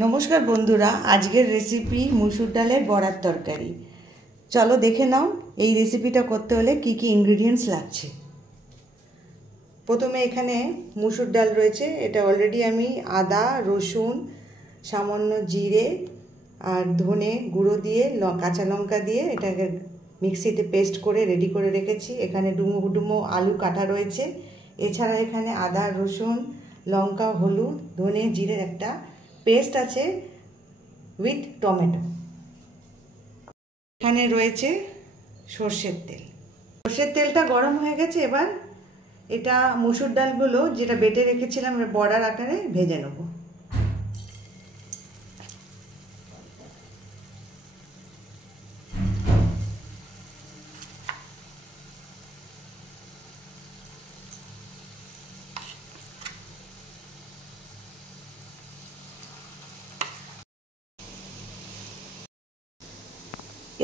নমস্কার বন্ধুরা, আজকের রেসিপি মুসুর ডালের বড়ার তরকারি। চলো দেখে নাও এই রেসিপিটা করতে হলে কি কি ইনগ্রেডিয়েন্টস লাগছে। প্রথমে এখানে মুসুর ডাল রয়েছে, এটা অলরেডি আমি আদা রসুন সামান্য জিরে আর ধনে গুঁড়ো দিয়ে কাঁচা লঙ্কা দিয়ে এটাকে মিক্সিতে পেস্ট করে রেডি করে রেখেছি। এখানে ডুমো ডুমো আলু কাটা রয়েছে। এছাড়া এখানে আদা রসুন লঙ্কা হলুদ ধনে জিরের একটা পেস্ট আছে উইথ টমেটো। এখানে রয়েছে সর্ষের তেল। সর্ষের তেলটা গরম হয়ে গেছে। এবার এটা মুসুর ডালগুলো যেটা বেটে রেখেছিলাম বড়ার আকারে ভেজে নেব।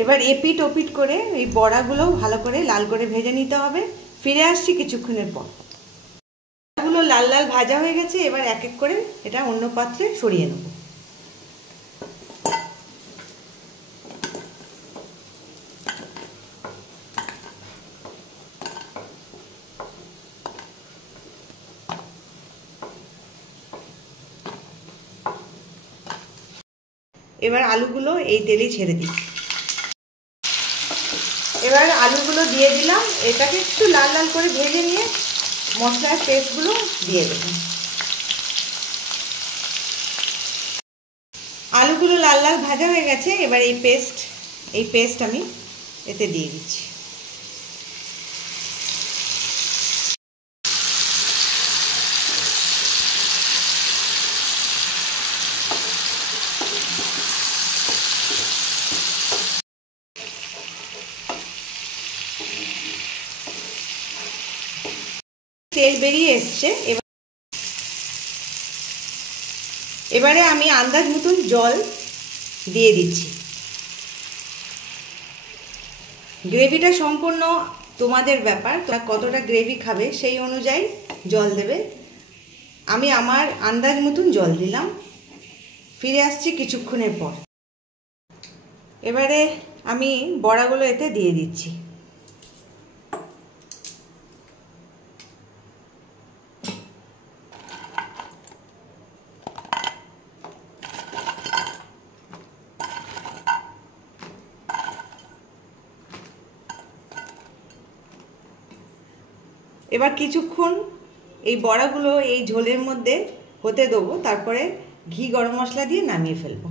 এবার এপিট ওপিট করে এই বড়াগুলো ভালো করে লাল করে ভেজে নিতে হবে। ফিরে আসছি কিছুক্ষণের পর। বড়াগুলো লাল লাল ভাজা হয়ে গেছে। এবার এক এক করে এটা অন্য পাত্রে সরিয়ে নেব। এবার আলুগুলো এই তেলেই ছেড়ে দিচ্ছি। এবার আলুগুলো দিয়ে দিলাম। এটাকে একটু লাল লাল করে ভেজে নিয়ে মশলার পেস্টগুলো দিয়ে দেবেন। আলুগুলো লাল লাল ভাজা হয়ে গেছে। এবার এই পেস্ট আমি এতে দিয়ে দিচ্ছি। তেল বেরিয়ে এসছে। এবারে আমি আন্দাজ মতন জল দিয়ে দিচ্ছি। গ্রেভিটা সম্পূর্ণ তোমাদের ব্যাপার, তোমরা কতটা গ্রেভি খাবে সেই অনুযায়ী জল দেবে। আমি আমার আন্দাজ মতন জল দিলাম। ফিরে আসছি কিছুক্ষণের পর। এবারে আমি বড়াগুলো এতে দিয়ে দিচ্ছি। এবার কিছুক্ষণ এই বড়াগুলো এই ঝোলের মধ্যে হতে দেবো। তারপরে ঘি গরম মশলা দিয়ে নামিয়ে ফেলবো।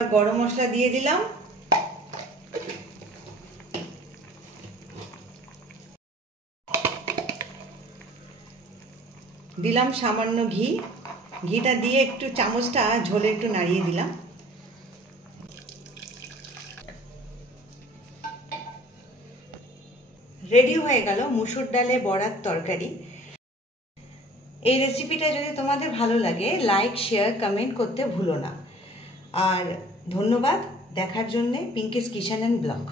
গরম মশলা দিয়ে দিলাম। দিলাম সামান্য ঘি। ঘিটা দিয়ে একটু চামচটা ঝোলে একটু নাড়িয়ে দিলাম। রেডি হয়ে গেল মুসুর ডালে বড়ার তরকারি। এই রেসিপিটা যদি তোমাদের ভালো লাগে লাইক শেয়ার কমেন্ট করতে ভুলো না। আর ধন্যবাদ দেখার জন্যে পিঙ্কিস কিচেন অ্যান্ড ব্লগ।